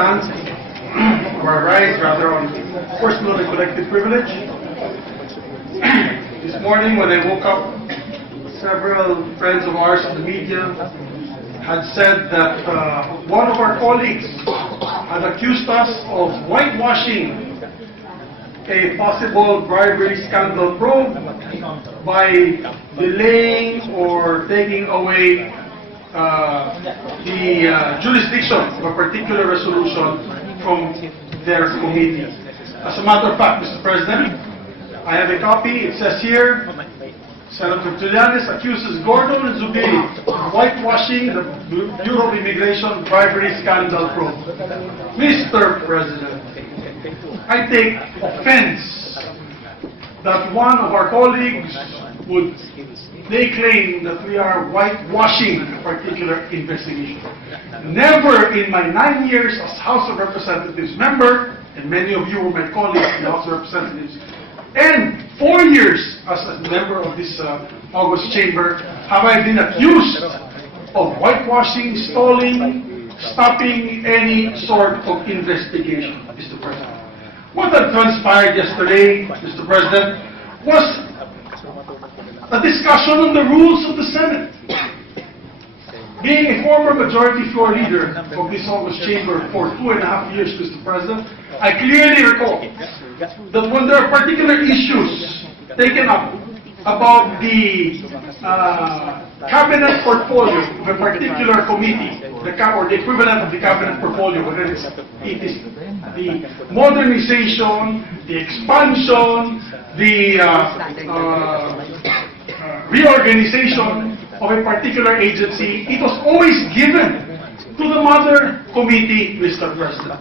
stand or rise rather on personal and collective privilege. This morning when I woke up, several friends of ours in the media had said that one of our colleagues had accused us of whitewashing a possible bribery scandal probe by delaying or taking away the jurisdiction of a particular resolution from their committee. As a matter of fact, Mr. President, I have a copy. It says here, Senator Trillanes accuses Gordon and Zubiri of whitewashing the Bureau of Immigration bribery scandal probe. Mr. President, I take offense that one of our colleagues would claim that we are whitewashing a particular investigation. Never in my 9 years as House of Representatives member, and many of you were my colleagues in the House of Representatives, and 4 years as a member of this August chamber, have I been accused of whitewashing, stalling, stopping any sort of investigation, Mr. President. What had transpired yesterday, Mr. President, was a discussion on the rules of the Senate. Being a former majority floor leader of this August chamber for 2.5 years, Mr. President, I clearly recall that when there are particular issues taken up about the cabinet portfolio of a particular committee, or the equivalent of the cabinet portfolio, whether it is the modernization, the expansion, the reorganization of a particular agency, it was always given to the mother committee, Mr. President.